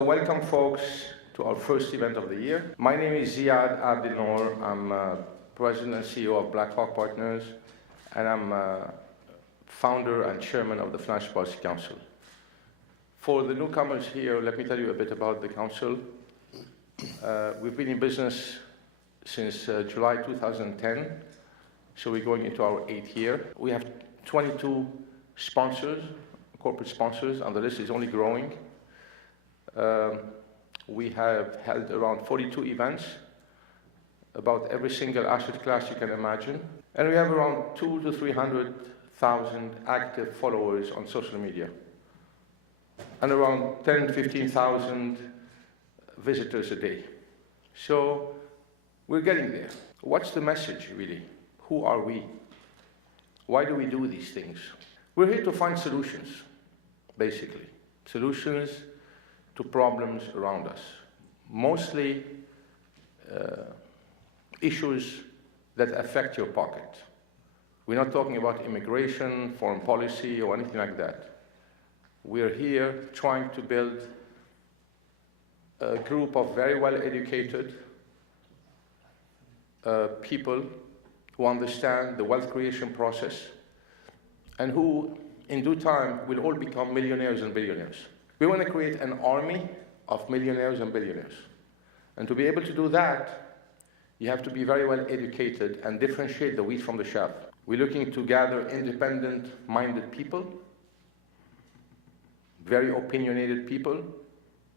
Welcome, folks, to our first event of the year. My name is Ziad Abdelnour. I'm President and CEO of Blackhawk Partners, and I'm founder and chairman of the Financial Policy Council. For the newcomers here, let me tell you a bit about the council. We've been in business since July 2010, so we're going into our 8th year. We have 22 sponsors, corporate sponsors, and the list is only growing. We have held around 42 events, about every single asset class you can imagine. And we have around 200,000 to 300,000 active followers on social media. And around 10,000 to 15,000 visitors a day. So we're getting there. What's the message, really? Who are we? Why do we do these things? We're here to find solutions, basically. Solutions to problems around us. Mostly issues that affect your pocket. We're not talking about immigration, foreign policy, or anything like that. We're here trying to build a group of very well-educated people who understand the wealth creation process and who, in due time, will all become millionaires and billionaires. We want to create an army of millionaires and billionaires. And to be able to do that, you have to be very well educated and differentiate the wheat from the chaff. We're looking to gather independent-minded people, very opinionated people,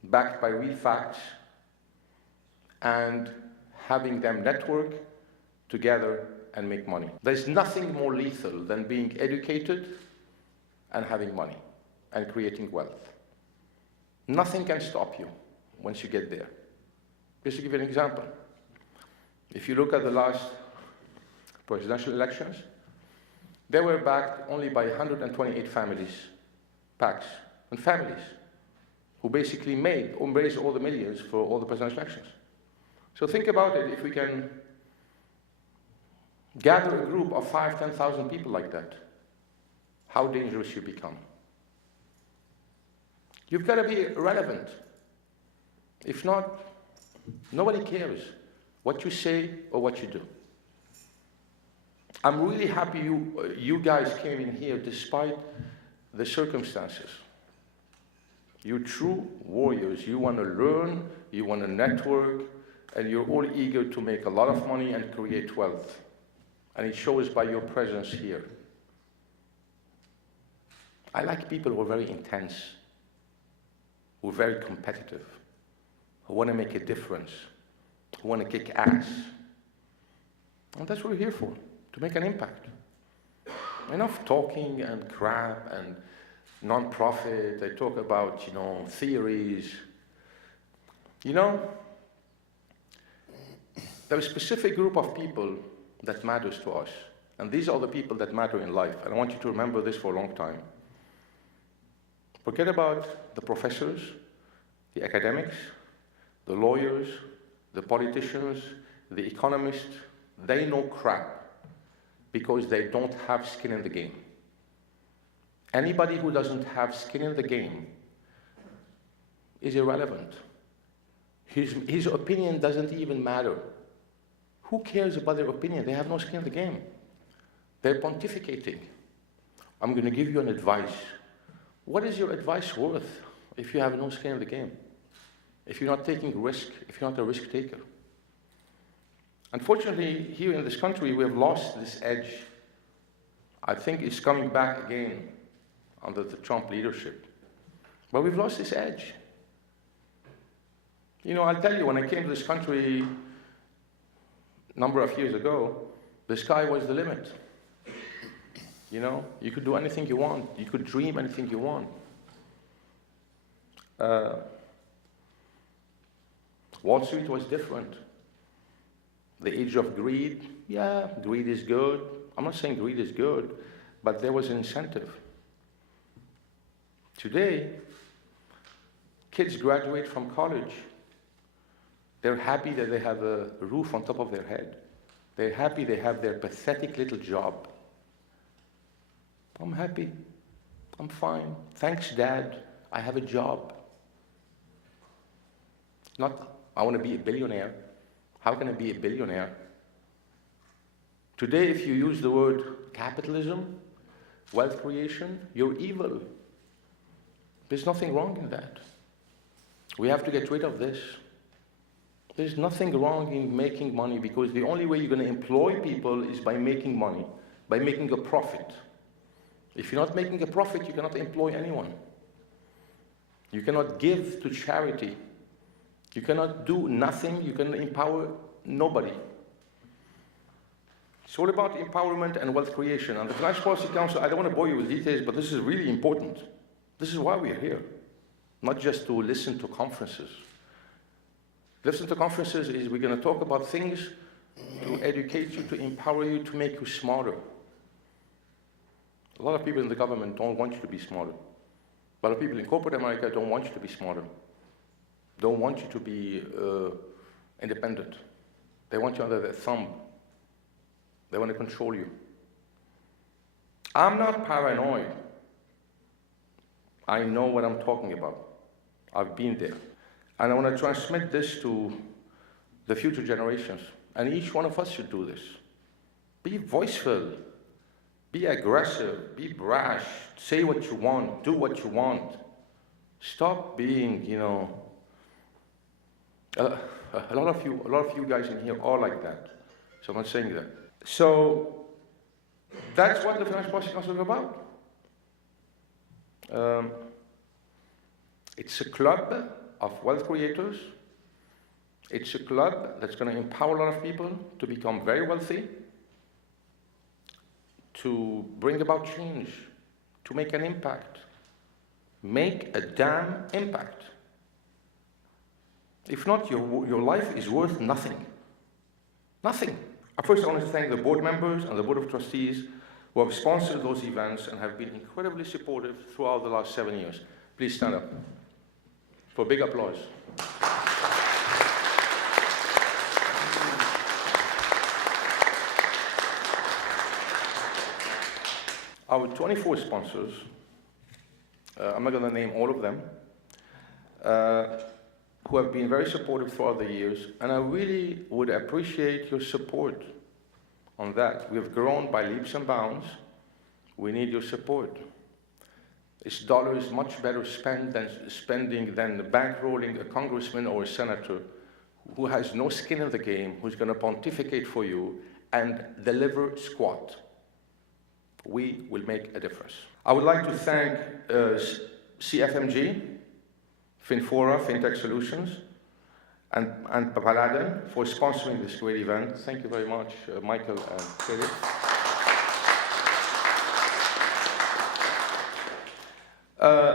backed by real facts, and having them network together and make money. There's nothing more lethal than being educated and having money and creating wealth. Nothing can stop you once you get there. Just to give you an example, if you look at the last presidential elections, they were backed only by 128 families, PACs, and families who basically raised all the millions for all the presidential elections. So think about it, if we can gather a group of 5,000 to 10,000 people like that, how dangerous you become. You've got to be relevant. If not, nobody cares what you say or what you do. I'm really happy you guys came in here despite the circumstances. You're true warriors. You want to learn, you want to network, and you're all eager to make a lot of money and create wealth. And it shows by your presence here. I like people who are very intense, who are very competitive, who want to make a difference, who want to kick ass. And that's what we're here for, to make an impact. Enough talking and crap and non-profit. They talk about, theories. There's a specific group of people that matters to us. And these are the people that matter in life. And I want you to remember this for a long time. Forget about the professors, the academics, the lawyers, the politicians, the economists. They know crap because they don't have skin in the game. Anybody who doesn't have skin in the game is irrelevant. His opinion doesn't even matter. Who cares about their opinion? They have no skin in the game. They're pontificating. I'm going to give you an advice. What is your advice worth if you have no skin in the game? If you're not taking risk, if you're not a risk taker? Unfortunately, here in this country, we have lost this edge. I think it's coming back again under the Trump leadership. But we've lost this edge. I'll tell you, when I came to this country a number of years ago, the sky was the limit. You could do anything you want. You could dream anything you want. Wall Street was different. The age of greed, yeah, greed is good. I'm not saying greed is good, but there was an incentive. Today, kids graduate from college. They're happy that they have a roof on top of their head. They're happy they have their pathetic little job. I'm happy. I'm fine. Thanks, Dad. I have a job. not, I want to be a billionaire. How can I be a billionaire? Today, if you use the word capitalism, wealth creation, you're evil. There's nothing wrong in that. We have to get rid of this. There's nothing wrong in making money, because the only way you're going to employ people is by making money, by making a profit. If you're not making a profit, you cannot employ anyone. You cannot give to charity. You cannot do nothing. You can empower nobody. It's all about empowerment and wealth creation. And the Financial Policy Council, I don't want to bore you with details, but this is really important. This is why we are here, not just to listen to conferences. Listen to conferences is we're going to talk about things to educate you, to empower you, to make you smarter. A lot of people in the government don't want you to be smarter. A lot of people in corporate America don't want you to be smarter. Don't want you to be independent. They want you under their thumb. They want to control you. I'm not paranoid. I know what I'm talking about. I've been there. And I want to transmit this to the future generations. And each one of us should do this. Be voiceful. Be aggressive. Be brash. Say what you want. Do what you want. Stop being, you know, a lot of you guys in here are like that. So I'm not saying that. So that's what the Financial Policy Council is about. It's a club of wealth creators. It's a club that's going to empower a lot of people to become very wealthy, to bring about change, to make an impact. Make a damn impact. If not, your life is worth nothing. Nothing. First, I want to thank the board members and the board of trustees who have sponsored those events and have been incredibly supportive throughout the last 7 years. Please stand up for big applause. Our 24 sponsors, I'm not going to name all of them, who have been very supportive throughout the years, and I really would appreciate your support on that. We have grown by leaps and bounds. We need your support. This dollar is much better spent than bankrolling a congressman or a senator who has no skin in the game, who's going to pontificate for you and deliver squat. We will make a difference. I would like to thank CFMG, Finfora, FinTech Solutions, and Paladin for sponsoring this great event. Thank you very much, Michael and Philip.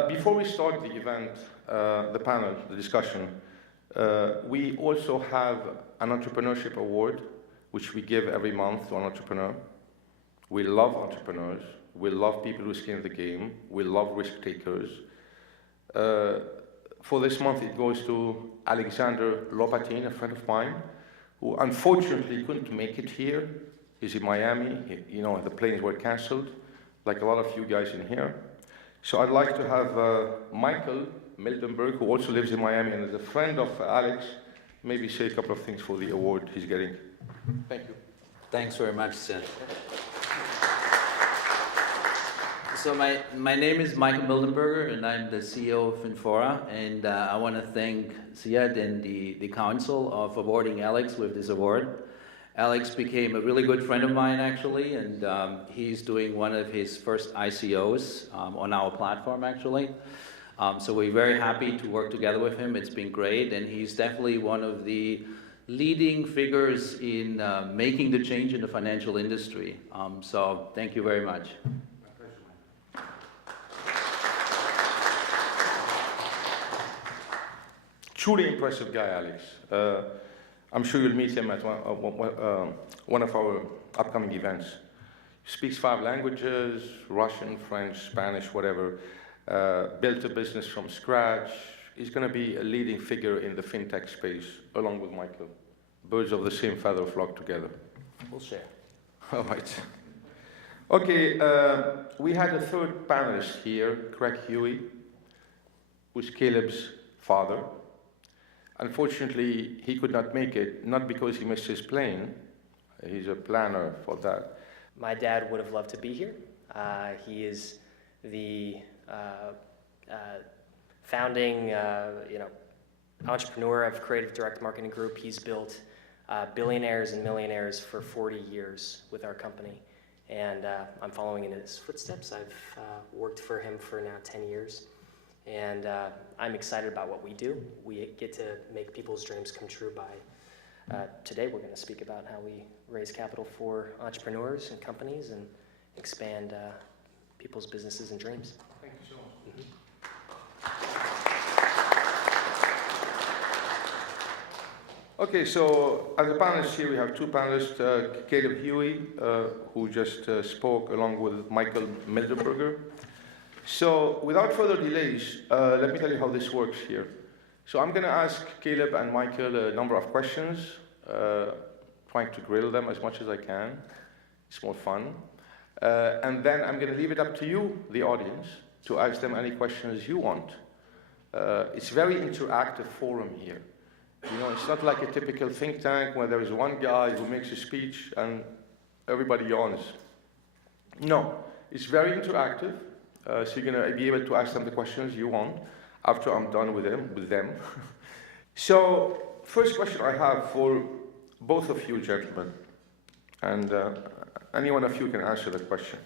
Before we start the event, the panel, the discussion, we also have an Entrepreneurship Award, which we give every month to an entrepreneur. We love entrepreneurs. We love people who skin the game. We love risk takers. For this month, it goes to Alexander Lopatin, a friend of mine, who unfortunately couldn't make it here. He's in Miami. You know, the planes were canceled, like a lot of you guys in here. So I'd like to have Michael Mildenberger, who also lives in Miami and is a friend of Alex, maybe say a couple of things for the award he's getting. Thank you. Thanks very much, Ziad. So my name is Michael Mildenberger, and I'm the CEO of Finfora, and I want to thank Ziad and the council of awarding Alex with this award. Alex became a really good friend of mine, actually, and he's doing one of his first ICOs on our platform, actually. So we're very happy to work together with him. It's been great, and he's definitely one of the leading figures in making the change in the financial industry. So thank you very much. Truly impressive guy, Alex. I'm sure you'll meet him at one of our upcoming events. He speaks 5 languages, Russian, French, Spanish, whatever. Built a business from scratch. He's going to be a leading figure in the fintech space, along with Michael. Birds of the same feather flock together. We'll share. All right. Okay, we had a third panelist here, Huey, who's Caleb's father. Unfortunately, he could not make it, not because he missed his plane. He's a planner for that. My dad would have loved to be here. He is the founding, entrepreneur of Creative Direct Marketing Group. He's built billionaires and millionaires for 40 years with our company, and I'm following in his footsteps. I've worked for him for now 10 years, and I'm excited about what we do. We get to make people's dreams come true by today we're going to speak about how we raise capital for entrepreneurs and companies and expand people's businesses and dreams. Thank you so much. Mm-hmm. Okay, so as a panelist here, we have two panelists, Caleb Huey, who just spoke, along with Michael Mildenberger. So without further delays, let me tell you how this works here. So I'm going to ask Caleb and Michael a number of questions, trying to grill them as much as I can. It's more fun. And then I'm going to leave it up to you, the audience, to ask them any questions you want. It's a very interactive forum here. You know, it's not like a typical think tank where there is one guy who makes a speech and everybody yawns. No, it's very interactive. So you're going to be able to ask them the questions you want after I'm done with them. So, first question I have for both of you gentlemen, and any one of you can answer the question.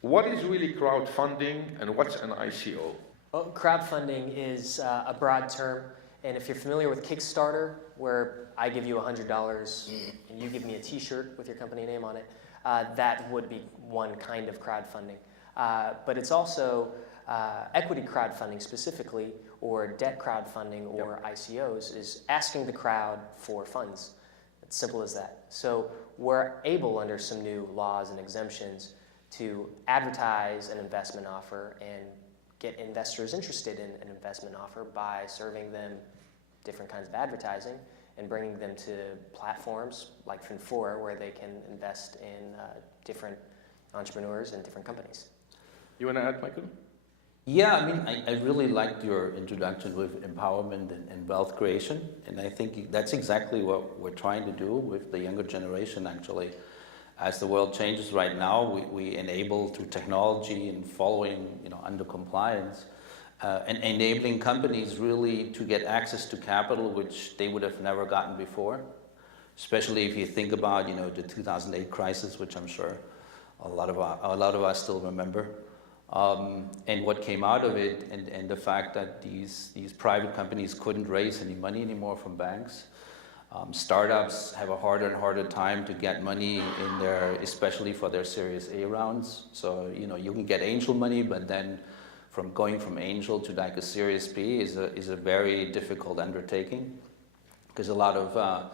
What is really crowdfunding and what's an ICO? Well, crowdfunding is a broad term, and if you're familiar with Kickstarter, where I give you $100 and you give me a t-shirt with your company name on it, that would be one kind of crowdfunding. But it's also equity crowdfunding specifically, or debt crowdfunding, or ICOs, is asking the crowd for funds. It's simple as that. So we're able, under some new laws and exemptions, to advertise an investment offer and get investors interested in an investment offer by serving them different kinds of advertising and bringing them to platforms like Finfora, where they can invest in different entrepreneurs and different companies. You want to add, Michael? Yeah, I mean, I really liked your introduction with empowerment and wealth creation, and I think that's exactly what we're trying to do with the younger generation, actually. As the world changes right now, we enable through technology and following, under compliance, and enabling companies really to get access to capital which they would have never gotten before. Especially if you think about, the 2008 crisis, which I'm sure a lot of us still remember. And what came out of it, and the fact that these private companies couldn't raise any money anymore from banks. Startups have a harder and harder time to get money in there, especially for their Series A rounds. So, you can get angel money, but then from going from angel to like a Series B is a very difficult undertaking, because a lot of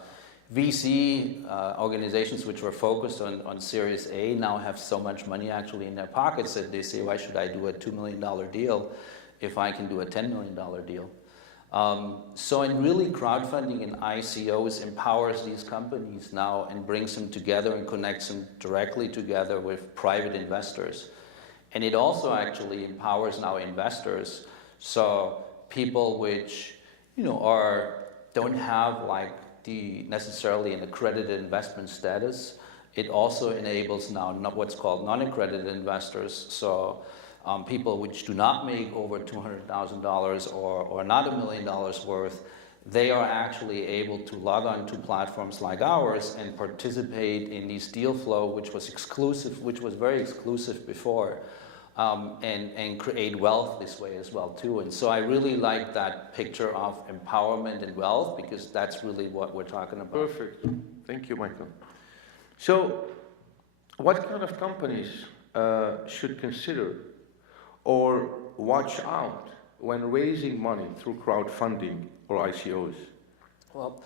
VC organizations which were focused on Series A now have so much money actually in their pockets that they say, why should I do a $2 million deal if I can do a $10 million deal? So in really crowdfunding and ICOs empowers these companies now and brings them together and connects them directly together with private investors. And it also actually empowers now investors. So people which, don't have like necessarily an accredited investment status. It also enables now what's called non-accredited investors. So people which do not make over $200,000 or not $1 million worth, they are actually able to log on to platforms like ours and participate in these deal flow, which was exclusive, which was very exclusive before, and create wealth this way as well too. And so I really like that picture of empowerment and wealth, because that's really what we're talking about. Perfect. Thank you, Michael. So what kind of companies should consider or watch out when raising money through crowdfunding or ICOs? Well,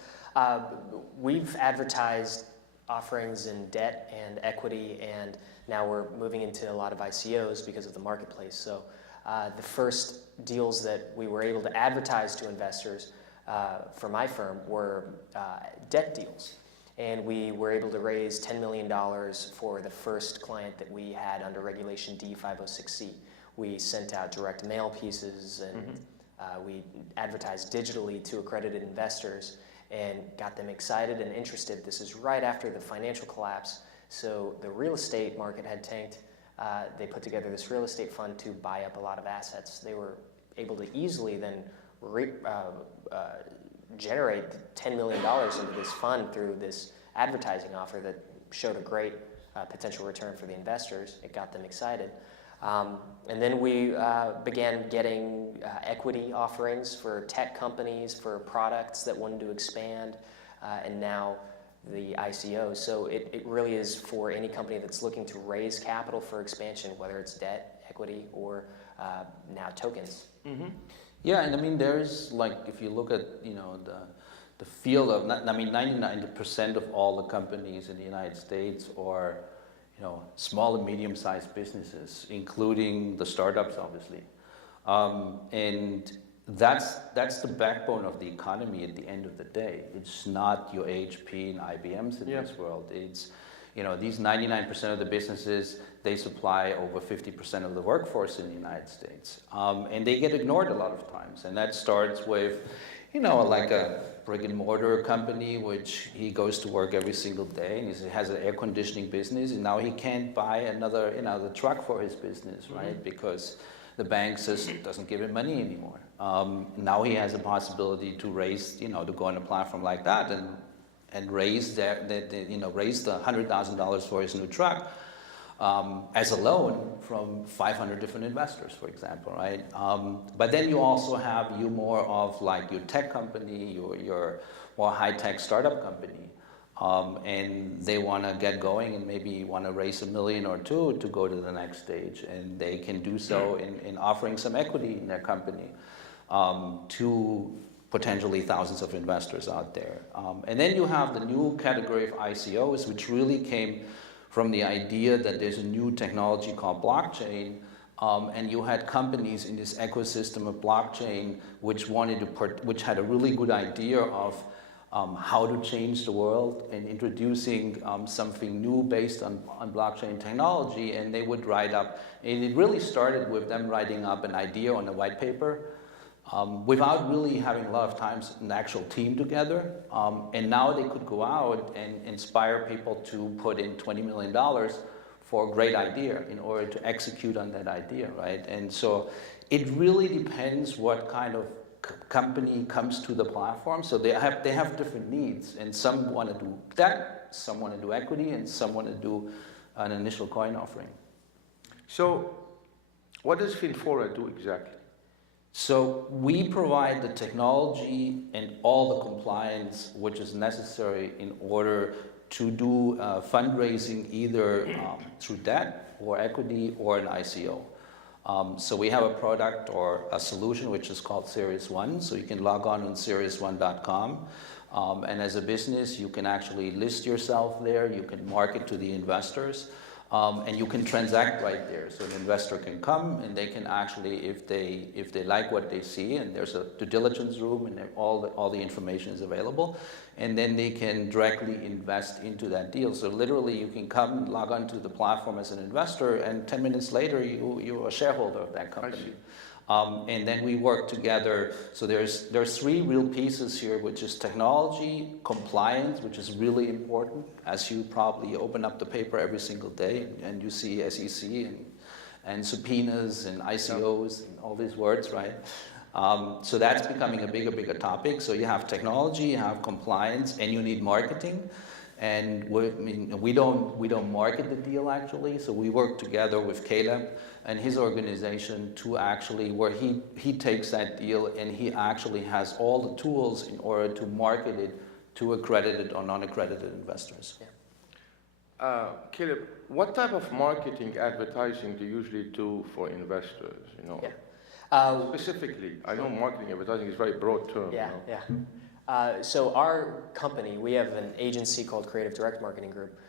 we've advertised offerings in debt and equity, and now we're moving into a lot of ICOs because of the marketplace. So the first deals that we were able to advertise to investors for my firm were debt deals. And we were able to raise $10 million for the first client that we had under Regulation D 506C. We sent out direct mail pieces and We advertised digitally to accredited investors and got them excited and interested. This is right after the financial collapse, so the real estate market had tanked. They put together this real estate fund to buy up a lot of assets. They were able to easily then generate $10 million into this fund through this advertising offer that showed a great potential return for the investors. It got them excited. And then we began getting equity offerings for tech companies, for products that wanted to expand, and now the ICOs. So it really is for any company that's looking to raise capital for expansion, whether it's debt, equity, or now tokens. Mm-hmm. Yeah, and I mean, there's like, if you look at, you know, the field of, 99% of all the companies in the United States are, you know, small and medium-sized businesses, including the startups, obviously. And that's the backbone of the economy at the end of the day. It's not your HP and IBMs in this world. It's, you know, these 99% of the businesses, they supply over 50% of the workforce in the United States. And they get ignored a lot of times. And that starts with, you know, like a brick and mortar company, which he goes to work every single day, and he has an air conditioning business, and now he can't buy another, you know, the truck for his business, right? Because the bank just doesn't give him money anymore. Now he has a possibility to raise, you know, to go on a platform like that and raise raise the $100,000 for his new truck as a loan from 500 different investors, for example, right? But then you also have more of like your tech company, your more high-tech startup company, and they want to get going and maybe want to raise $1 million or $2 million to go to the next stage, and they can do so in offering some equity in their company to potentially thousands of investors out there. And then you have the new category of ICOs, which really came from the idea that there's a new technology called blockchain, and you had companies in this ecosystem of blockchain which had a really good idea of how to change the world and introducing something new based on blockchain technology, and they would write up, and it really started with them writing up an idea on a white paper, without really having a lot of times an actual team together. And now they could go out and inspire people to put in $20 million for a great idea in order to execute on that idea, right? And so it really depends what kind of company comes to the platform. So they have different needs, and some want to do debt, some want to do equity, and some want to do an initial coin offering. So what does Finfora do exactly? So we provide the technology and all the compliance which is necessary in order to do fundraising either through debt or equity or an ICO. So we have a product or a solution which is called Series 1. So you can log on series1.com. And as a business, you can actually list yourself there. You can market to the investors. And you can transact right there. So an investor can come and they can actually, if they like what they see, and there's a due diligence room and all the information is available, and then they can directly invest into that deal. So literally you can come and log onto the platform as an investor, and 10 minutes later you're a shareholder of that company. And then we work together. So there's 3 real pieces here, which is technology, compliance, which is really important, as you probably open up the paper every single day and you see SEC and subpoenas and ICOs and all these words, right? So that's becoming a bigger topic. So you have technology, you have compliance, and you need marketing. And we don't market the deal actually. So we work together with Caleb and his organization to actually, where he takes that deal and he actually has all the tools in order to market it to accredited or non-accredited investors. Yeah. Caleb, what type of marketing advertising do you usually do for investors? You know, specifically, I know marketing advertising is a very broad term. Yeah, you know? yeah. So our company, we have an agency called Creative Direct Marketing Group.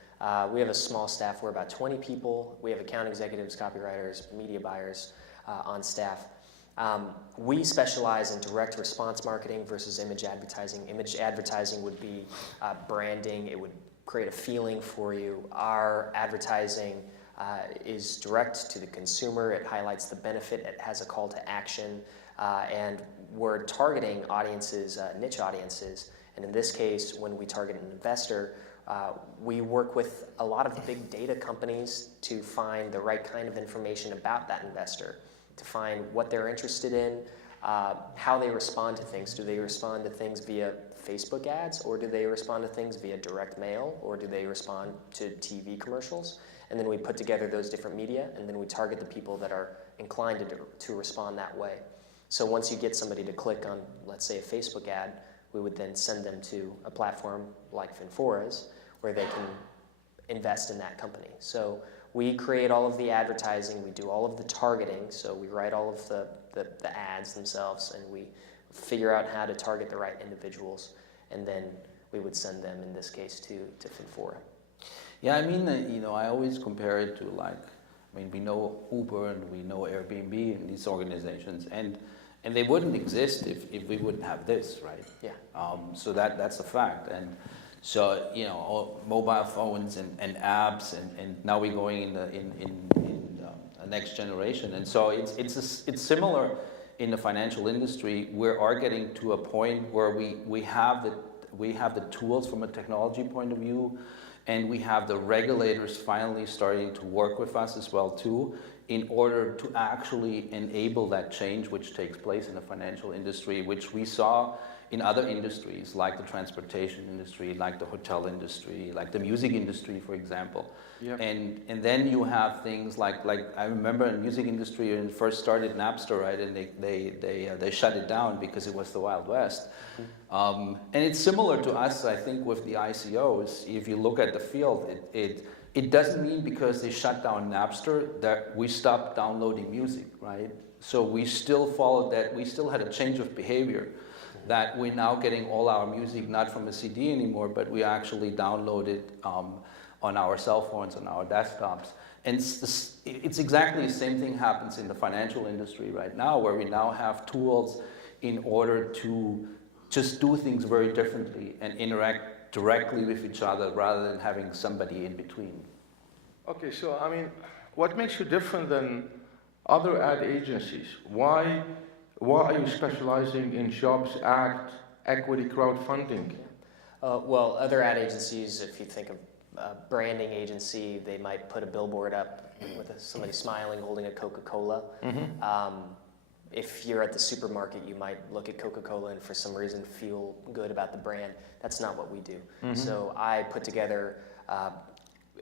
We have a small staff. We're about 20 people. We have account executives, copywriters, media buyers on staff. We specialize in direct response marketing versus image advertising. Image advertising would be branding. It would create a feeling for you. Our advertising is direct to the consumer. It highlights the benefit. It has a call to action. And we're targeting audiences, niche audiences, and in this case, when we target an investor, we work with a lot of big data companies to find the right kind of information about that investor, to find what they're interested in, how they respond to things. Do they respond to things via Facebook ads, or do they respond to things via direct mail, or do they respond to TV commercials? And then we put together those different media, and then we target the people that are inclined to respond that way. So once you get somebody to click on, let's say, a Facebook ad, we would then send them to a platform like Finfora's, where they can invest in that company. So we create all of the advertising, we do all of the targeting, so we write all of the ads themselves, and we figure out how to target the right individuals, and then we would send them, in this case, to Finfora. Yeah, I mean, I always compare it to we know Uber and we know Airbnb and these organizations, and they wouldn't exist if we wouldn't have this, right? Yeah. So that's a fact, and so all mobile phones and apps, and now we're going in the next generation, and so it's similar in the financial industry. We are getting to a point where we have the tools from a technology point of view, and we have the regulators finally starting to work with us as well too, in order to actually enable that change which takes place in the financial industry, which we saw in other industries like the transportation industry, like the hotel industry, like the music industry, for example. Yep. And then you have things like I remember in the music industry when it first started Napster, right? And they shut it down because it was the Wild West. And it's similar to us, I think, with the ICOs. If you look at the field, it doesn't mean because they shut down Napster that we stopped downloading music, right? So we still followed that. We still had a change of behavior, that we're now getting all our music not from a CD anymore, but we actually download it on our cell phones, on our desktops. And it's exactly the same thing happens in the financial industry right now, where we now have tools in order to just do things very differently and interact directly with each other rather than having somebody in between. Okay, so what makes you different than other ad agencies? Why are you specializing in Jobs Act, equity crowdfunding? Well, other ad agencies, if you think of a branding agency, they might put a billboard up with somebody smiling holding a Coca-Cola. Mm-hmm. If you're at the supermarket, you might look at Coca-Cola and for some reason feel good about the brand. That's not what we do. Mm-hmm. So I put together,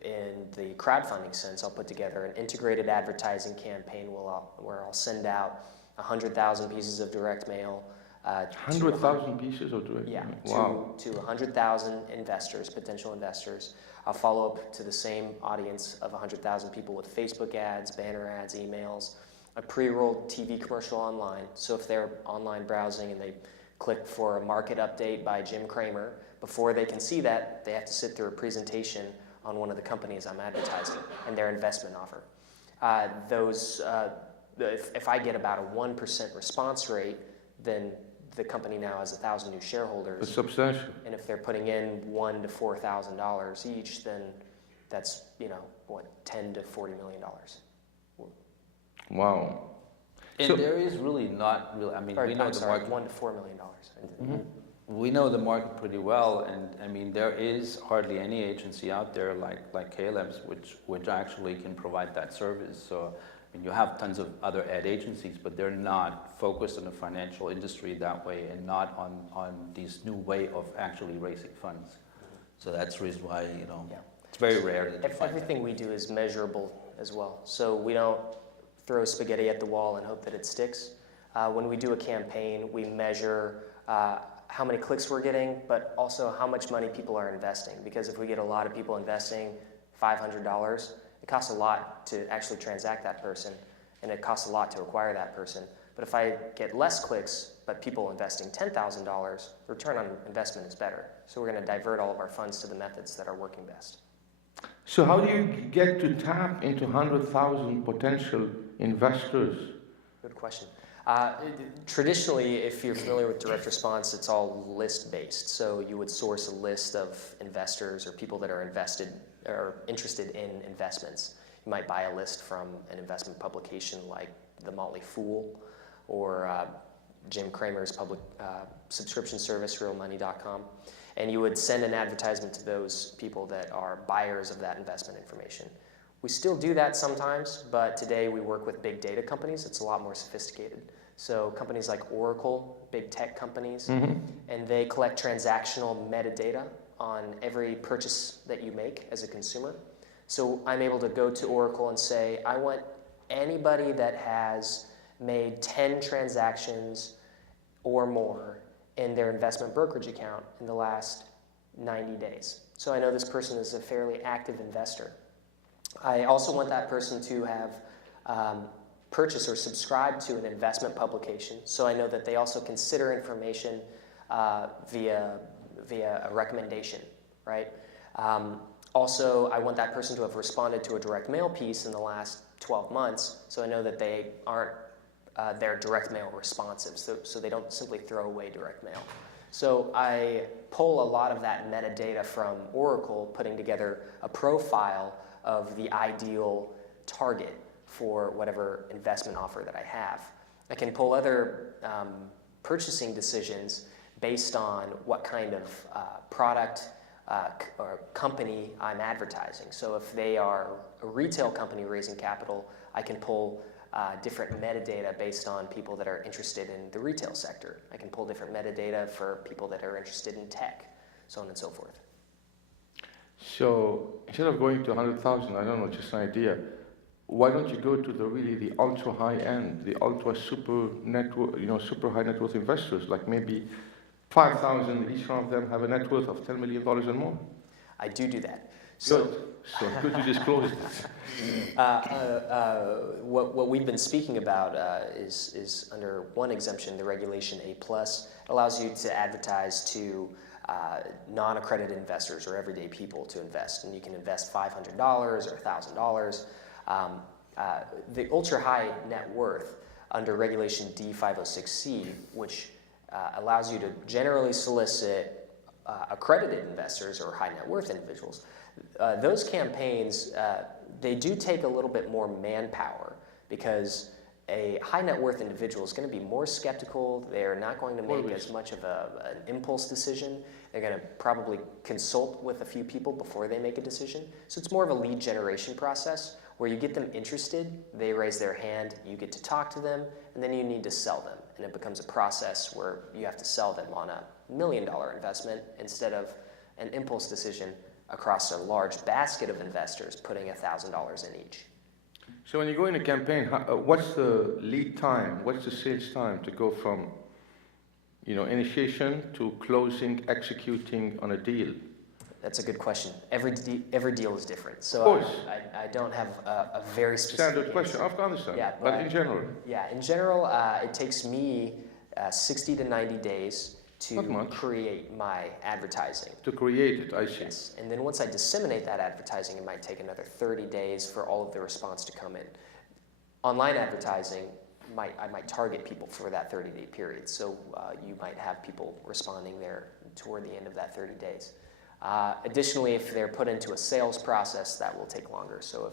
in the crowdfunding sense, I'll put together an integrated advertising campaign where I'll send out 100,000 pieces of direct mail. 100,000 pieces of direct mail? Yeah, Wow. to 100,000 investors, potential investors. I'll follow up to the same audience of 100,000 people with Facebook ads, banner ads, emails, a pre-rolled TV commercial online. So if they're online browsing and they click for a market update by Jim Cramer, before they can see that, they have to sit through a presentation on one of the companies I'm advertising and their investment offer. If I get about a 1% response rate, then the company now has 1,000 new shareholders. It's substantial. And if they're putting in $1,000 to $4,000 each, then that's $10 to $40 million. Wow. And there is really not really. We know the market. $1 to $4 million. Mm-hmm. We know the market pretty well, and there is hardly any agency out there like Caleb's which actually can provide that service. So you have tons of other ad agencies, but they're not focused on the financial industry that way, and not on this new way of actually raising funds. So that's the reason why it's very rare that you find everything we do is measurable as well. So we don't throw spaghetti at the wall and hope that it sticks. When we do a campaign, we measure how many clicks we're getting, but also how much money people are investing. Because if we get a lot of people investing $500, it costs a lot to actually transact that person, and it costs a lot to acquire that person. But if I get less clicks, but people investing $10,000, the return on investment is better. So we're going to divert all of our funds to the methods that are working best. So how do you get to tap into 100,000 potential investors? Good question. Traditionally, if you're familiar with direct response, it's all list-based. So you would source a list of investors or people that are interested in investments. You might buy a list from an investment publication like The Motley Fool, or Jim Cramer's public subscription service, realmoney.com, and you would send an advertisement to those people that are buyers of that investment information. We still do that sometimes, but today we work with big data companies. It's a lot more sophisticated. So companies like Oracle, big tech companies, and they collect transactional metadata on every purchase that you make as a consumer. So I'm able to go to Oracle and say, I want anybody that has made 10 transactions or more in their investment brokerage account in the last 90 days. So I know this person is a fairly active investor. I also want that person to have purchased or subscribed to an investment publication, so I know that they also consider information via a recommendation, right? Also, I want that person to have responded to a direct mail piece in the last 12 months, so I know that they aren't they're direct mail responsive, so they don't simply throw away direct mail. So I pull a lot of that metadata from Oracle, putting together a profile of the ideal target for whatever investment offer that I have. I can pull other purchasing decisions based on what kind of product or company I'm advertising. So if they are a retail company raising capital, I can pull different metadata based on people that are interested in the retail sector. I can pull different metadata for people that are interested in tech, so on and so forth. So instead of going to 100,000, I don't know, just an idea, why don't you go to the ultra high end, the ultra super super high net worth investors, like maybe 5,000, each one of them have a net worth of $10 million and more? I do that. Good. So good to disclose this. What we've been speaking about is under one exemption, the Regulation A+. It allows you to advertise to non-accredited investors or everyday people to invest, and you can invest $500 or $1,000. The ultra-high net worth under Regulation D506C, which allows you to generally solicit accredited investors or high net worth individuals. Those campaigns, they do take a little bit more manpower because a high net worth individual is going to be more skeptical. They're not going to make as much of an impulse decision. They're going to probably consult with a few people before they make a decision. So it's more of a lead generation process where you get them interested, they raise their hand, you get to talk to them, and then you need to sell them. And it becomes a process where you have to sell them on a $1 million investment instead of an impulse decision across a large basket of investors putting $1,000 in each. So when you go in a campaign, what's the lead time? What's the sales time to go from, initiation to closing, executing on a deal? That's a good question. Every deal is different, so of course. I don't have a very specific standard question. I've understand. Yeah, but in general. Yeah, in general, it takes me 60 to 90 days to create my advertising. To create it, I see. Yes, and then once I disseminate that advertising, it might take another 30 days for all of the response to come in. Online advertising, I might target people for that 30-day period, so you might have people responding there toward the end of that 30 days. Additionally, if they're put into a sales process, that will take longer. So if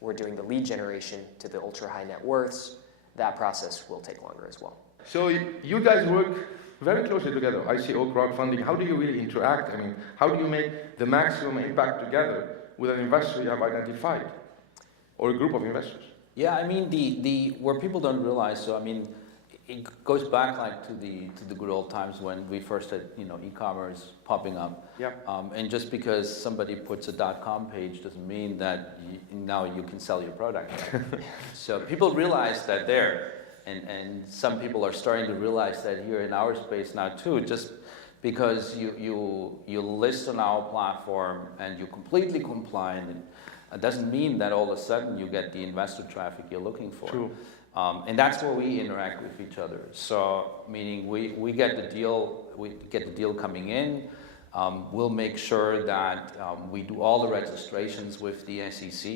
we're doing the lead generation to the ultra-high net worths, that process will take longer as well. So you guys work very closely together, ICO, crowdfunding. How do you really interact? I mean, how do you make the maximum impact together with an investor you have identified or a group of investors? Yeah, I mean, where people don't realize, so I mean, it goes back like to the good old times when we first had e-commerce popping up. Yeah. And just because somebody puts a .com page doesn't mean that now you can sell your product. So people realize that there, and some people are starting to realize that here in our space now too. Just because you list on our platform and you completely comply, and it doesn't mean that all of a sudden you get the investor traffic you're looking for. True. And that's where we interact with each other. So, meaning we get the deal coming in. We'll make sure that we do all the registrations with the SEC.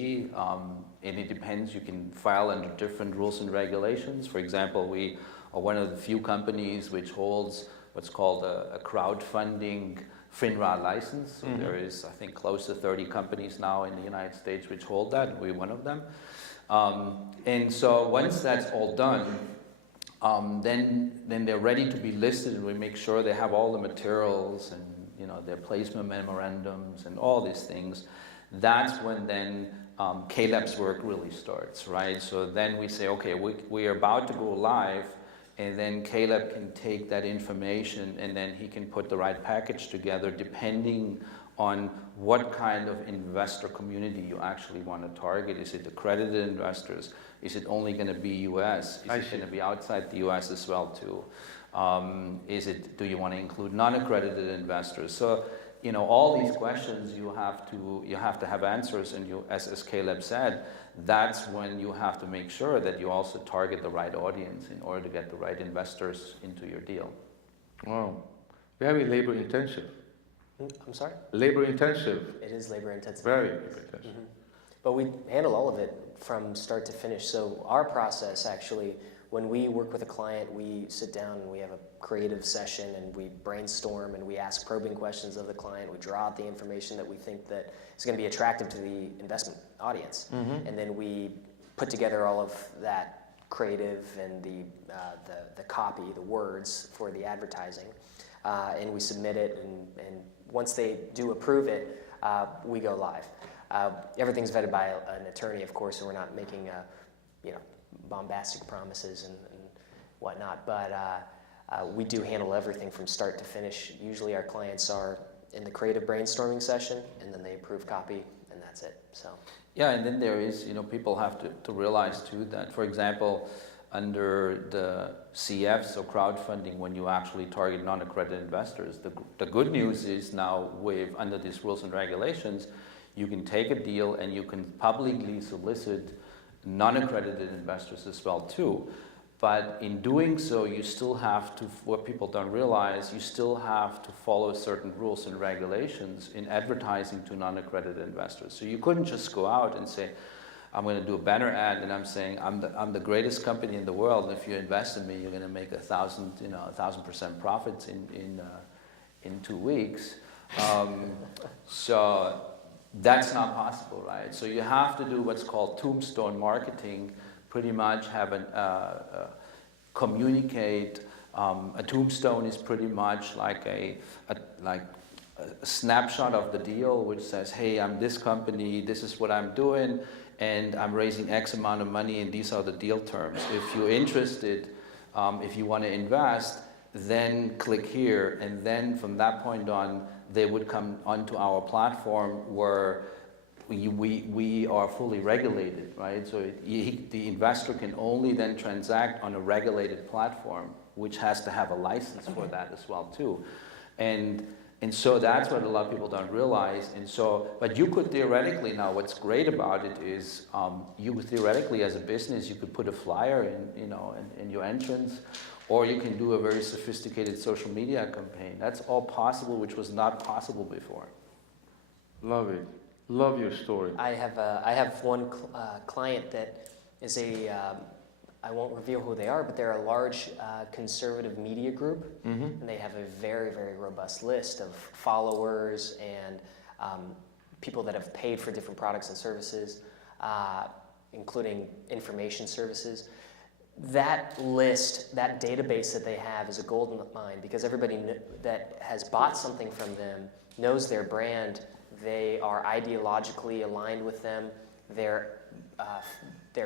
And it depends. You can file under different rules and regulations. For example, we are one of the few companies which holds what's called a crowdfunding FINRA license. So there is, I think, close to 30 companies now in the United States which hold that, and we're one of them. And so once that's all done, then they're ready to be listed, and we make sure they have all the materials and their placement memorandums and all these things. That's when then Caleb's work really starts, right? So then we say, okay, we are about to go live, and then Caleb can take that information and then he can put the right package together depending on what kind of investor community you actually want to target. Is it accredited investors? Is it only going to be US? Is it going to be outside the US as well too? Do you want to include non-accredited investors? So, all these questions you have to have answers, and as Caleb said, that's when you have to make sure that you also target the right audience in order to get the right investors into your deal. Wow, very labor intensive. I'm sorry? Labor intensive. It is labor intensive. Very labor intensive. Mm-hmm. But we handle all of it from start to finish. So our process actually, when we work with a client, we sit down and we have a creative session and we brainstorm and we ask probing questions of the client. We draw out the information that we think that is going to be attractive to the investment audience. Mm-hmm. And then we put together all of that creative and the copy, the words for the advertising. And we submit it, and once they do approve it, we go live. Everything's vetted by an attorney, of course, so we're not making bombastic promises and whatnot, but we do handle everything from start to finish. Usually our clients are in the creative brainstorming session, and then they approve copy, and that's it. So yeah, and then there is, people have to realize too that, for example, under the CF, so crowdfunding, when you actually target non-accredited investors, the good news is now under these rules and regulations, you can take a deal and you can publicly solicit non-accredited investors as well too. But in doing so, you still have to, what people don't realize, you still have to follow certain rules and regulations in advertising to non-accredited investors. So you couldn't just go out and say, I'm going to do a banner ad and I'm saying I'm the greatest company in the world, and if you invest in me, you're going to make 1,000% profits in 2 weeks. So that's not possible, right? So you have to do what's called tombstone marketing. Pretty much have communicate. A tombstone is pretty much like a snapshot of the deal, which says, hey, I'm this company, this is what I'm doing, and I'm raising X amount of money, and these are the deal terms. If you're interested, if you want to invest, then click here, and then from that point on, they would come onto our platform where we are fully regulated, right? So the investor can only then transact on a regulated platform, which has to have a license for that as well too. And so that's what a lot of people don't realize. And so, but you could theoretically now, what's great about it is you could theoretically as a business, you could put a flyer in your entrance, or you can do a very sophisticated social media campaign. That's all possible, which was not possible before. Love it. Love your story. I have one client that is I won't reveal who they are, but they're a large conservative media group, mm-hmm. and they have a very, very robust list of followers and people that have paid for different products and services, including information services. That list, that database that they have is a golden mine, because everybody that has bought something from them knows their brand. They are ideologically aligned with them. They're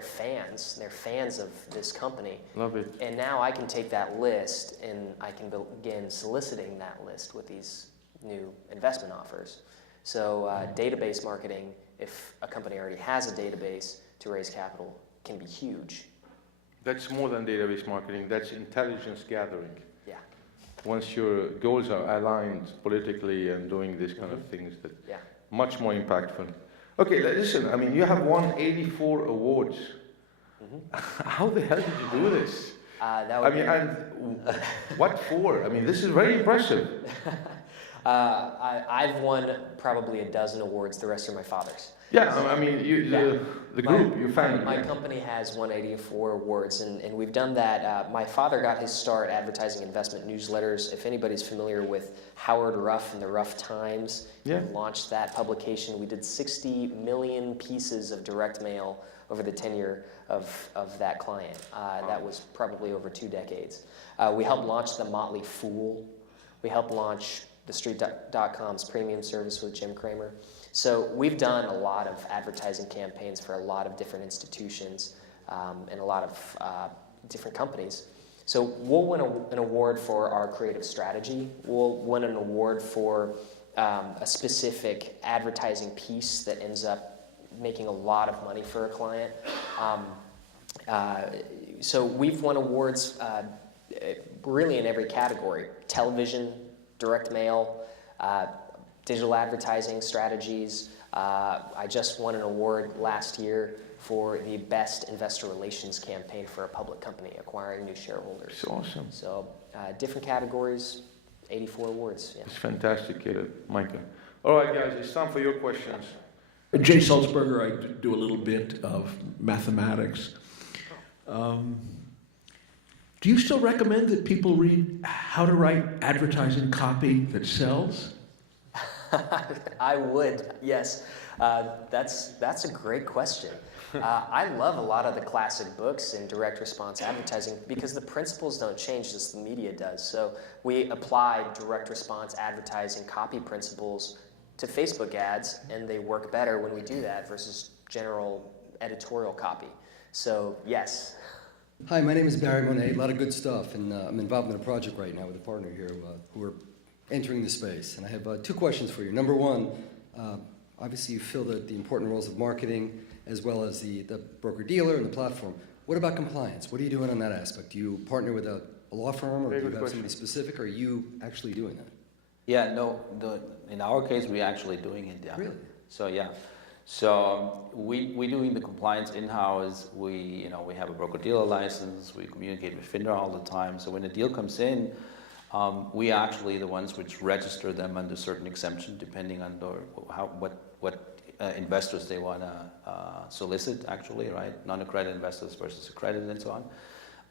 fans. They're fans of this company. Love it. And now I can take that list and I can begin soliciting that list with these new investment offers. So database marketing, if a company already has a database to raise capital, can be huge. That's more than database marketing. That's intelligence gathering. Yeah. Once your goals are aligned politically and doing these kind mm-hmm. of things, that much more impactful. Okay, listen, I mean, you have won 84 awards. Mm-hmm. How the hell did you do this? What for? I mean, this is very impressive. I've won probably a dozen awards. The rest are my father's. Yeah, I mean, the group, your family. My company has won 84 awards, and we've done that. My father got his start advertising investment newsletters. If anybody's familiar with Howard Ruff and the Ruff Times, he launched that publication. We did 60 million pieces of direct mail over the tenure of that client. That was probably over 2 decades. We helped launch the Motley Fool. We helped launch TheStreet.com's premium service with Jim Cramer. So we've done a lot of advertising campaigns for a lot of different institutions and a lot of different companies. So we'll win an award for our creative strategy. We'll win an award for a specific advertising piece that ends up making a lot of money for a client. So we've won awards really in every category: television, direct mail, digital advertising strategies. I just won an award last year for the best investor relations campaign for a public company acquiring new shareholders. It's awesome. So different categories, 84 awards. Yeah. It's fantastic, Micah. All right, guys, it's time for your questions. Jay Salzberger, I do a little bit of mathematics. Do you still recommend that people read how to write advertising copy that sells? I would, yes. That's a great question. I love a lot of the classic books in direct response advertising because the principles don't change as the media does. So we apply direct response advertising copy principles to Facebook ads, and they work better when we do that versus general editorial copy. So yes. Hi, my name is Barry Monet. A lot of good stuff, and I'm involved in a project right now with a partner here who are entering the space. And I have 2 questions for you. Number one, obviously you fill the important roles of marketing as well as the broker-dealer and the platform. What about compliance? What are you doing on that aspect? Do you partner with a law firm, or do you have somebody specific, or are you actually doing that? Yeah, no, in our case, we're actually doing it, yeah. Really? So, yeah. So we doing the compliance in-house. We have a broker-dealer license. We communicate with FINRA all the time. So when a deal comes in, we are actually the ones which register them under certain exemption, depending on what investors they want to solicit, actually, right? Non-accredited investors versus accredited and so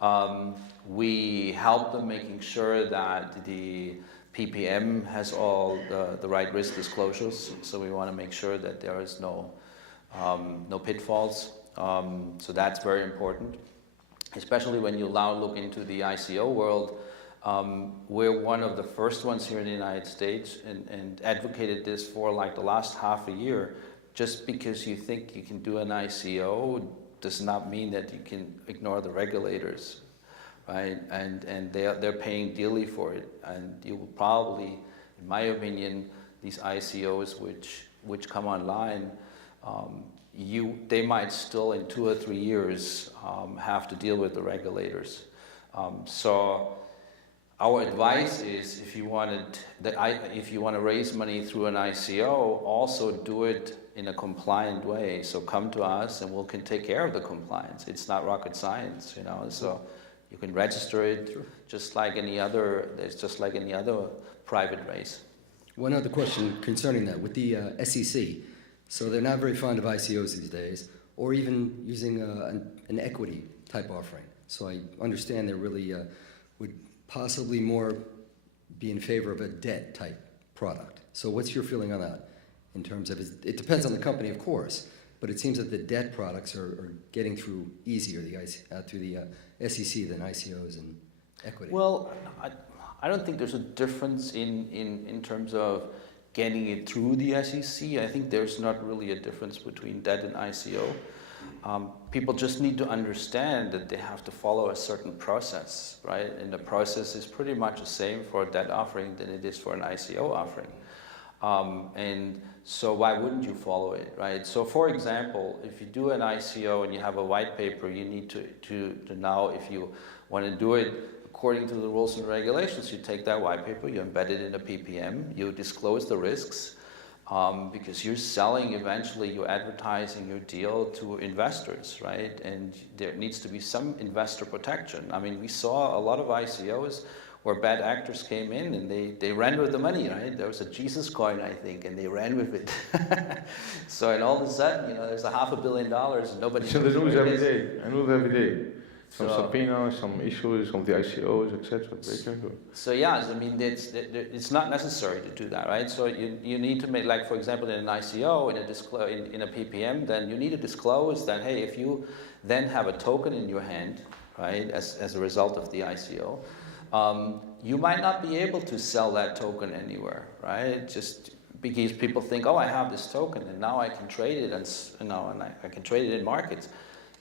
on. We help them making sure that the PPM has all the right risk disclosures, so we want to make sure that there is no pitfalls. So that's very important, especially when you now look into the ICO world. We're one of the first ones here in the United States and advocated this for like the last half a year. Just because you think you can do an ICO does not mean that you can ignore the regulators, right? And they're paying dearly for it. And you will probably, in my opinion, these ICOs which come online, they might still in 2 or 3 years have to deal with the regulators. So our advice is, if you want to raise money through an ICO, also do it in a compliant way. So come to us, and we can take care of the compliance. It's not rocket science, So you can register it just like any other. It's just like any other private raise. One other question concerning that with the SEC. So they're not very fond of ICOs these days, or even using an equity type offering. So I understand they really would possibly more be in favor of a debt type product. So what's your feeling on that? In terms of, it depends on the company, of course, but it seems that the debt products are getting through easier through the SEC than ICOs and equity. Well, I don't think there's a difference in terms of getting it through the SEC. I think there's not really a difference between debt and ICO. People just need to understand that they have to follow a certain process, right? And the process is pretty much the same for a debt offering than it is for an ICO offering. And so why wouldn't you follow it, right? So for example, if you do an ICO and you have a white paper, you need to now, if you want to do it according to the rules and regulations, you take that white paper, you embed it in a PPM, you disclose the risks, because you're selling eventually, you're advertising your deal to investors, right? And there needs to be some investor protection. I mean, we saw a lot of ICOs where bad actors came in and they ran with the money, right? There was a Jesus coin, I think, and they ran with it. So, and all of a sudden, there's $500 million and nobody. So the news every day. I know every day. Some subpoenas, some issues of the ICOs, etc. Very careful. So yes, I mean it's not necessary to do that, right? So you need to make, like for example, in an ICO, in a PPM, then you need to disclose that, hey, if you then have a token in your hand, right, as a result of the ICO, you might not be able to sell that token anywhere, right? Just because people think, oh, I have this token and now I can trade it, and I can trade it in markets.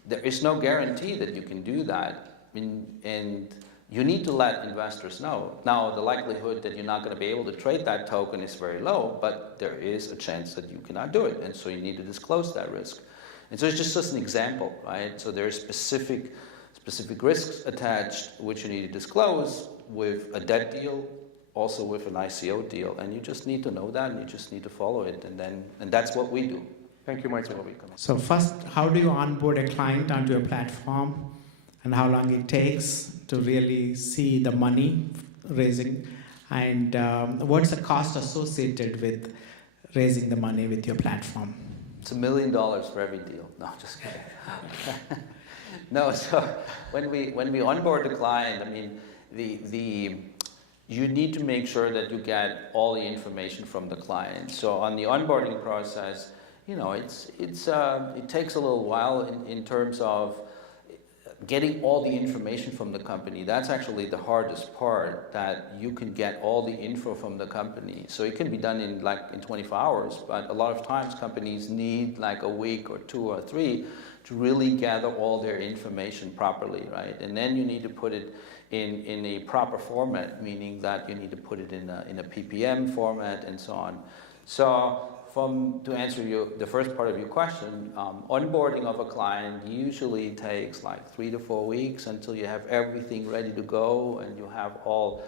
There is no guarantee that you can do that, and you need to let investors know. Now, the likelihood that you're not going to be able to trade that token is very low, but there is a chance that you cannot do it, and so you need to disclose that risk. And so it's just an example, right? So there's specific risks attached which you need to disclose with a debt deal, also with an ICO deal, and you just need to know that, and you just need to follow it, and that's what we do. Thank you, Michael. So first, how do you onboard a client onto your platform, and how long it takes to really see the money raising, and what's the cost associated with raising the money with your platform? It's $1 million for every deal. No, just kidding. No, so when we onboard the client, I mean, you need to make sure that you get all the information from the client. So on the onboarding process, you know, it takes a little while in terms of getting all the information from the company. That's actually the hardest part, that you can get all the info from the company. So it can be done in 24 hours, but a lot of times companies need like a week or 2 or 3 to really gather all their information properly, right? And then you need to put it in a proper format, meaning that you need to put it in a PPM format and so on. So to answer the first part of your question, onboarding of a client usually takes like 3 to 4 weeks until you have everything ready to go, and you have all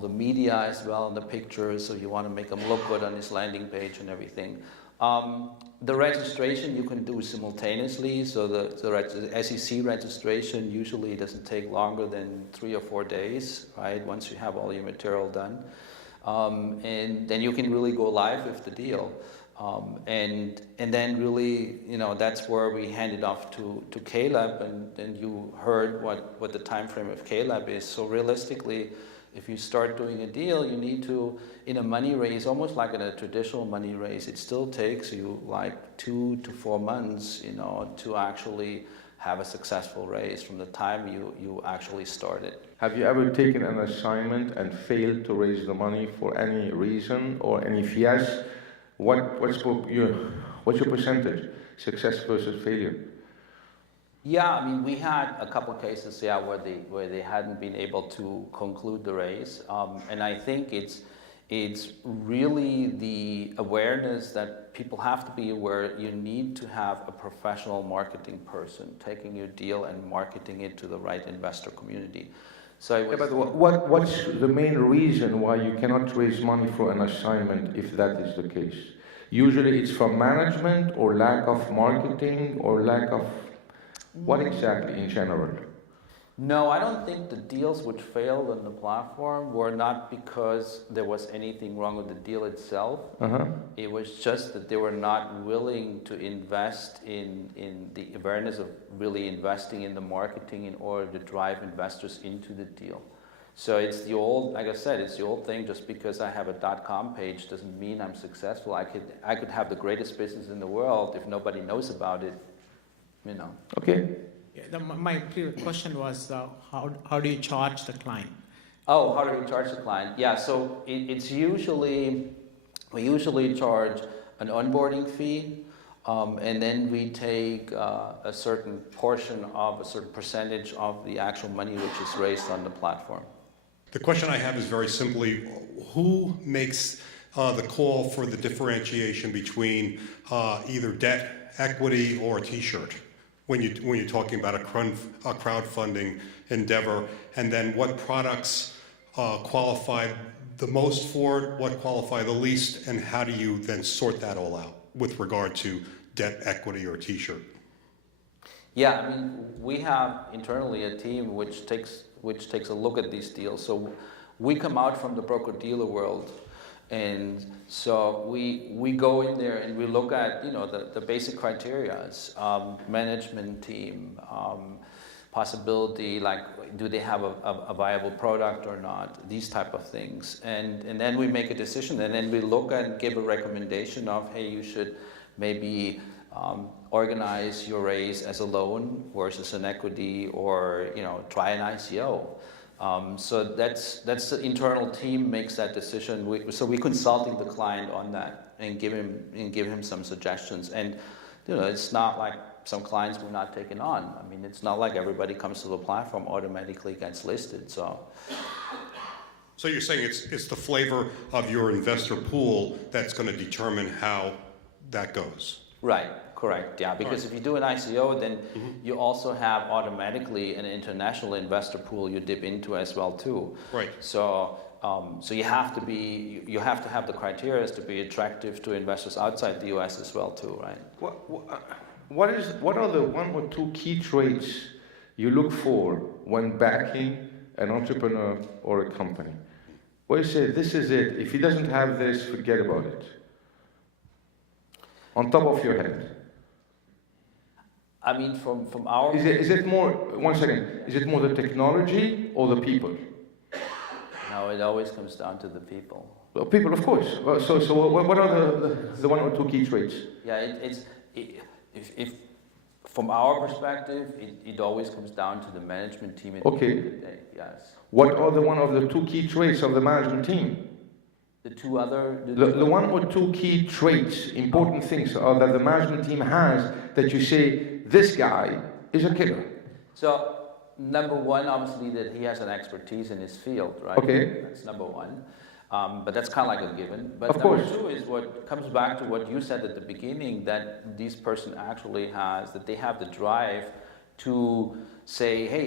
the media as well in the pictures, so you want to make them look good on this landing page and everything. The registration you can do simultaneously, so the SEC registration usually doesn't take longer than 3 or 4 days, right, once you have all your material done. And then you can really go live with the deal. And then really, you know, that's where we hand it off to Caleb, and you heard what the time frame of Caleb is. So realistically, if you start doing a deal, you need to, in a money raise, almost like in a traditional money raise, it still takes you like 2 to 4 months, you know, to actually have a successful raise from the time you actually started. Have you ever taken an assignment and failed to raise the money for any reason, or and if yes, what's your percentage, success versus failure? Yeah, I mean, we had a couple of cases, yeah, where they hadn't been able to conclude the raise, and I think it's really the awareness that people have to be aware. You need to have a professional marketing person taking your deal and marketing it to the right investor community. So but what's the main reason why you cannot raise money for an assignment if that is the case? Usually it's from management, or lack of marketing, or lack of what exactly in general? No, I don't think the deals which failed on the platform were not because there was anything wrong with the deal itself. It was just that they were not willing to invest in the awareness of really investing in the marketing in order to drive investors into the deal. So it's the old, like I said, it's the old thing, just because I have a .com page doesn't mean I'm successful. I could have the greatest business in the world if nobody knows about it, you know. Okay. Yeah, my previous question was, how do you charge the client? Oh, how do we charge the client? Yeah, so it's usually, we usually charge an onboarding fee, and then we take a certain portion of, a certain percentage of the actual money which is raised on the platform. The question I have is very simply, who makes the call for the differentiation between either debt, equity, or a t-shirt when you're talking about a crowdfunding endeavor, and then what products qualify the most for it, what qualify the least, and how do you then sort that all out with regard to debt, equity, or t-shirt? Yeah, I mean, we have internally a team which takes a look at these deals. So we come out from the broker-dealer world, and so we go in there and we look at, you know, the basic criteria, management team, possibility, like do they have a viable product or not, these type of things. And then we make a decision, and then we look and give a recommendation of, hey, you should maybe organize your raise as a loan versus an equity, or try an ICO. So that's the internal team makes that decision. So we're consulting the client on that and give him some suggestions. And it's not like some clients we're not taking on. I mean, it's not like everybody comes to the platform automatically gets listed. So you're saying it's the flavor of your investor pool that's going to determine how that goes. Right, correct, yeah. Because if you do an ICO, then you also have automatically an international investor pool you dip into as well too. Right. So you have to have the criteria to be attractive to investors outside the US as well too, right? What are the 1 or 2 key traits you look for when backing an entrepreneur or a company? Where you say, this is it. If he doesn't have this, forget about it. On top of your head. I mean, from our... Is it more, one second, is it more the technology or the people? No, it always comes down to the people. Well, people, of course. So what are the 1 or 2 key traits? Yeah, if from our perspective, it always comes down to the management team at the end of the day, yes. What are the 1 of the 2 key traits of the management team? The 2 other... The 1 or 2 key traits, important things are that the management team has that you say, this guy is a killer. So, number 1, obviously, that he has an expertise in his field, right? Okay. That's number 1. But that's kind of like a given. But of number course. 2 is what comes back to what you said at the beginning, that this person actually has, that they have the drive to say, hey,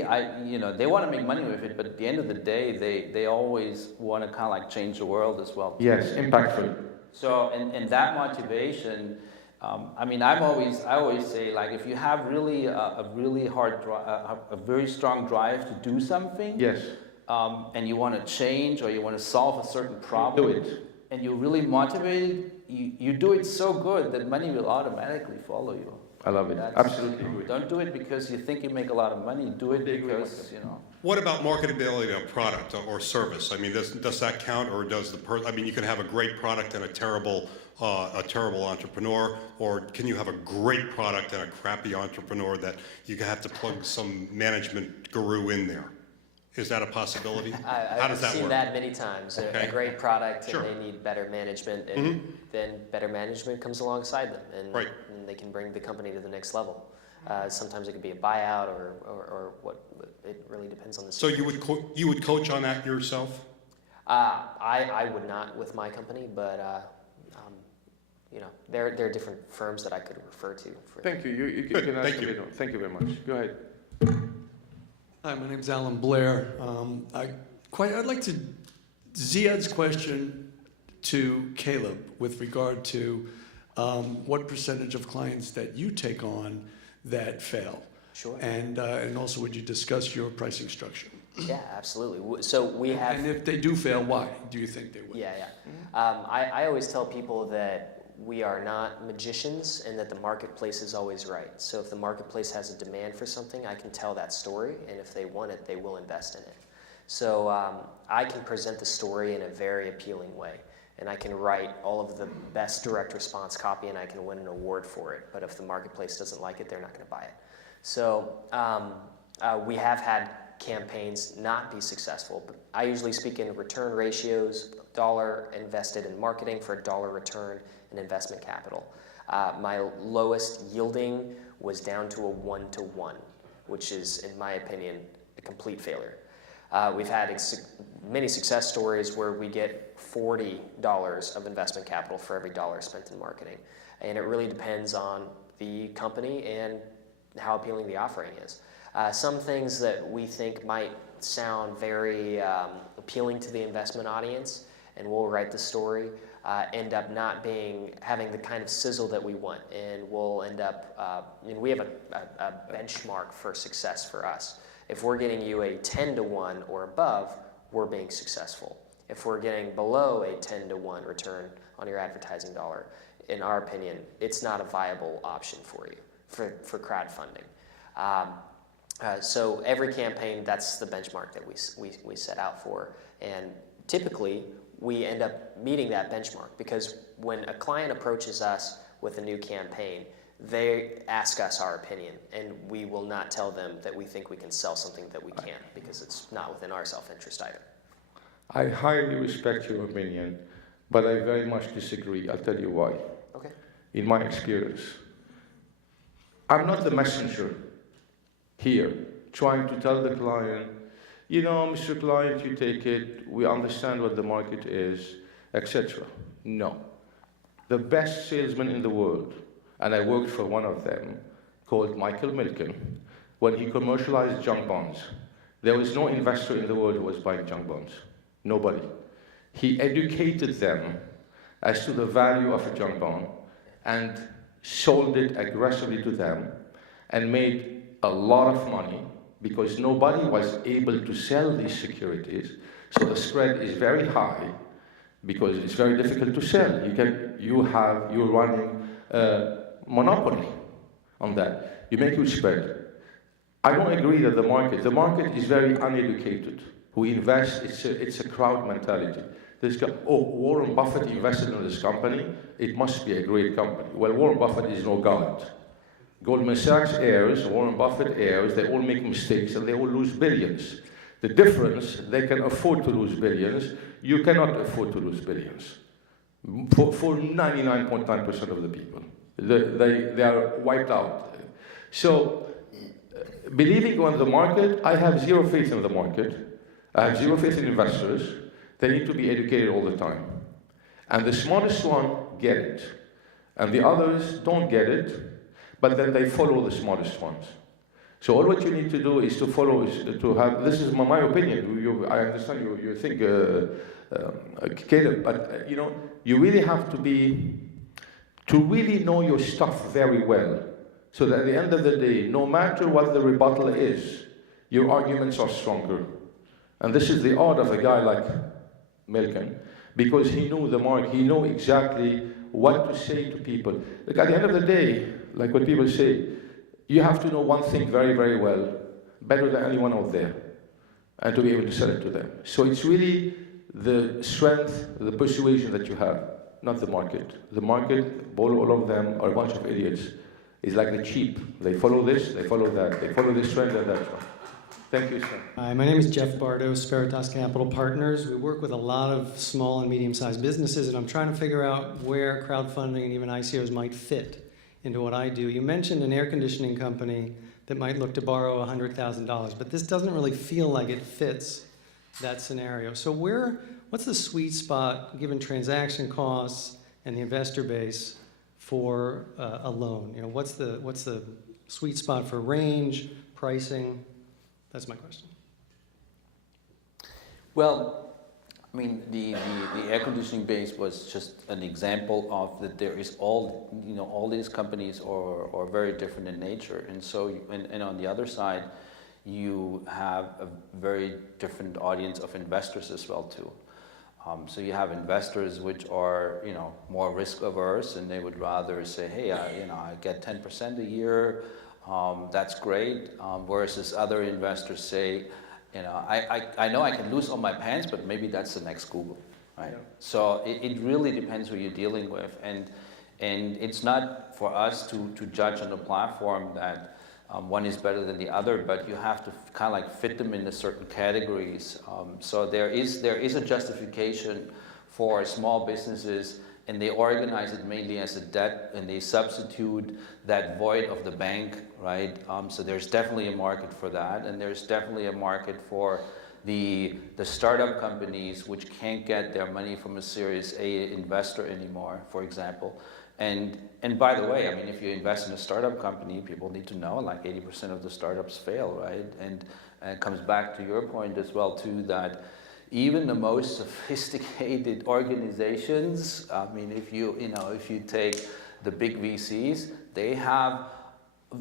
they want to make money with it, but at the end of the day, they always want to kind of like change the world as well. Yes, impactful. So, and that motivation, I mean, I always say, like, if you have really a really hard a very strong drive to do something, yes, and you want to change or you want to solve a certain problem, do it. And you're really motivated, you do it so good that money will automatically follow you. I love it. Absolutely agree. Don't do it because you think you make a lot of money. Do it because, What about marketability of product or service? I mean, does that count, or does I mean, you can have a great product and a terrible entrepreneur, or can you have a great product and a crappy entrepreneur that you have to plug some management guru in there? Is that a possibility? How does that work? I've seen that many times. Okay. A great product, Sure. and they need better management, and then better management comes alongside them, and, Right. and they can bring the company to the next level. Sometimes it could be a buyout, or what. It really depends on the. So you would coach on that yourself? I would not with my company, but there are different firms that I could refer to. Thank you. You Good. can Thank answer you. it. Thank you very much. Go ahead. Hi, my name's Alan Blair. I'd like to Ziad's question to Caleb with regard to what percentage of clients that you take on that fail. Sure. And also, would you discuss your pricing structure? Yeah, absolutely. So we have. And if they do fail, why do you think they would? Yeah. I always tell people that we are not magicians and that the marketplace is always right. So if the marketplace has a demand for something, I can tell that story, and if they want it, they will invest in it. So I can present the story in a very appealing way, and I can write all of the best direct response copy, and I can win an award for it. But if the marketplace doesn't like it, they're not going to buy it. So we have had campaigns not be successful, but I usually speak in return ratios, dollar invested in marketing for a dollar return in investment capital. My lowest yielding was down to a 1-to-1, which is, in my opinion, a complete failure. We've had many success stories where we get $40 of investment capital for every dollar spent in marketing. And it really depends on the company and how appealing the offering is. Some things that we think might sound very appealing to the investment audience, and we'll write the story, end up not having the kind of sizzle that we want, and we'll end up, we have a benchmark for success for us. If we're getting you a 10-to-1 or above, we're being successful. If we're getting below a 10-to-1 return on your advertising dollar, in our opinion, it's not a viable option for you for crowdfunding. So every campaign, that's the benchmark that we set out for. And typically, we end up meeting that benchmark because when a client approaches us with a new campaign, they ask us our opinion, and we will not tell them that we think we can sell something that we can't, because it's not within our self-interest either. I highly respect your opinion, but I very much disagree. I'll tell you why. Okay. In my experience, I'm not the messenger here trying to tell the client, you know, Mr. Client, you take it, we understand what the market is, etc. No. The best salesman in the world, and I worked for one of them, called Michael Milken, when he commercialized junk bonds. There was no investor in the world who was buying junk bonds. Nobody. He educated them as to the value of a junk bond and sold it aggressively to them and made a lot of money because nobody was able to sell these securities. So the spread is very high because it's very difficult to sell. You're running monopoly on that. You make huge spread. I don't agree that the market is very uneducated. We invest, it's a crowd mentality. Warren Buffett invested in this company, it must be a great company. Well, Warren Buffett is no god. Goldman Sachs heirs, Warren Buffett heirs, they all make mistakes and they all lose billions. The difference, they can afford to lose billions, you cannot afford to lose billions. For 99.9% of the people. They are wiped out. So, believing on the market, I have zero faith in the market. I have zero faith in investors. They need to be educated all the time. And the smartest one get it. And the others don't get it, but then they follow the smartest ones. So all what you need to do is to follow, this is my opinion. I understand you think, Caleb, but you really have to really know your stuff very well. So that at the end of the day, no matter what the rebuttal is, your arguments are stronger. And this is the art of a guy like Milken, because he knew the market, he knew exactly what to say to people. Like at the end of the day, like what people say, you have to know one thing very, very well, better than anyone out there, and to be able to sell it to them. So it's really the strength, the persuasion that you have, not the market. The market, all of them are a bunch of idiots. It's like the sheep. They follow this, they follow that, they follow this trend and that one. Thank you, sir. Hi, my name is Jeff Bardo, Spiritas Capital Partners. We work with a lot of small and medium-sized businesses, and I'm trying to figure out where crowdfunding and even ICOs might fit into what I do. You mentioned an air conditioning company that might look to borrow $100,000, but this doesn't really feel like it fits that scenario. So what's the sweet spot, given transaction costs and the investor base, for a loan? What's the sweet spot for range, pricing? That's my question. Well, I mean, the air conditioning base was just an example of that there is all these companies are very different in nature. And so, and on the other side, you have a very different audience of investors as well too. So you have investors which are, more risk averse, and they would rather say, hey, I get 10% a year, that's great, versus other investors say, I know I can lose all my pants, but maybe that's the next Google, right? Yeah. So it really depends who you're dealing with, and it's not for us to judge on a platform that one is better than the other, but you have to kind of like fit them into certain categories. So there is a justification for small businesses, and they organize it mainly as a debt, and they substitute that void of the bank, right? So there's definitely a market for that, and there's definitely a market for the startup companies which can't get their money from a Series A investor anymore, for example. And by the way, I mean, if you invest in a startup company, people need to know like 80% of the startups fail, right? And it comes back to your point as well too, that even the most sophisticated organizations, I mean, if you take the big VCs, they have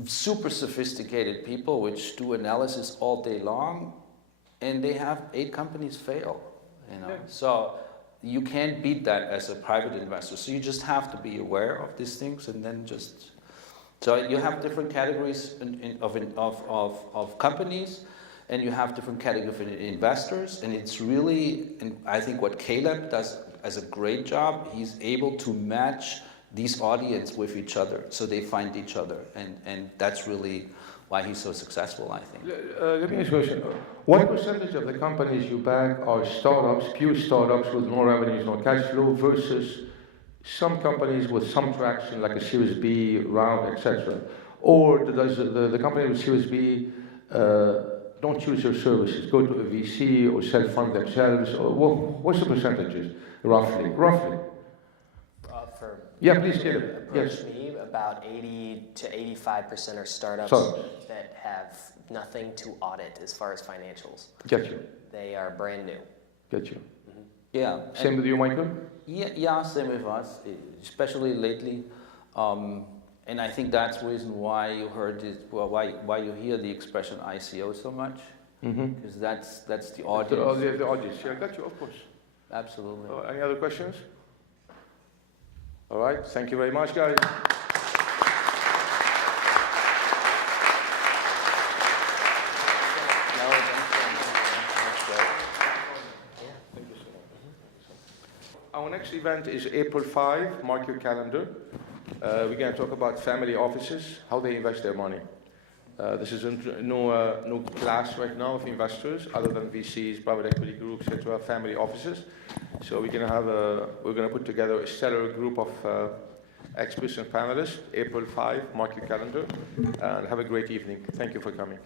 super sophisticated people which do analysis all day long, and they have 8 companies fail, Yeah. So you can't beat that as a private investor. So you just have to be aware of these things and then just So you have different categories of companies, and you have different categories of investors, and it's really, and I think what Caleb does as a great job, he's able to match these audience with each other, so they find each other, and that's really why he's so successful, I think. Let me ask you a question. What percentage of the companies you back are startups, pure startups with no revenues, no cash flow, versus some companies with some traction, like a Series B round, etc.? Or does the company with Series B don't choose your services, go to a VC or self-fund themselves? Or what's the percentages, roughly? Yeah, please, Caleb. Approach me, about 80 to 85% are startups that have nothing to audit as far as financials. Get you. They are brand new. Get you. Yeah. Same with you, Michael? Yeah, same with us, especially lately. And I think that's the reason why you heard it, well, why you hear the expression ICO so much, because that's the audience. The audience, yeah, got you, of course. Absolutely. Any other questions? All right, thank you very much, guys. Our next event is April 5, mark your calendar. We're going to talk about family offices, how they invest their money. This is a new class right now of investors, other than VCs, private equity groups, etc., family offices. So we're going to put together a stellar group of experts and panelists, April 5, mark your calendar, and have a great evening. Thank you for coming.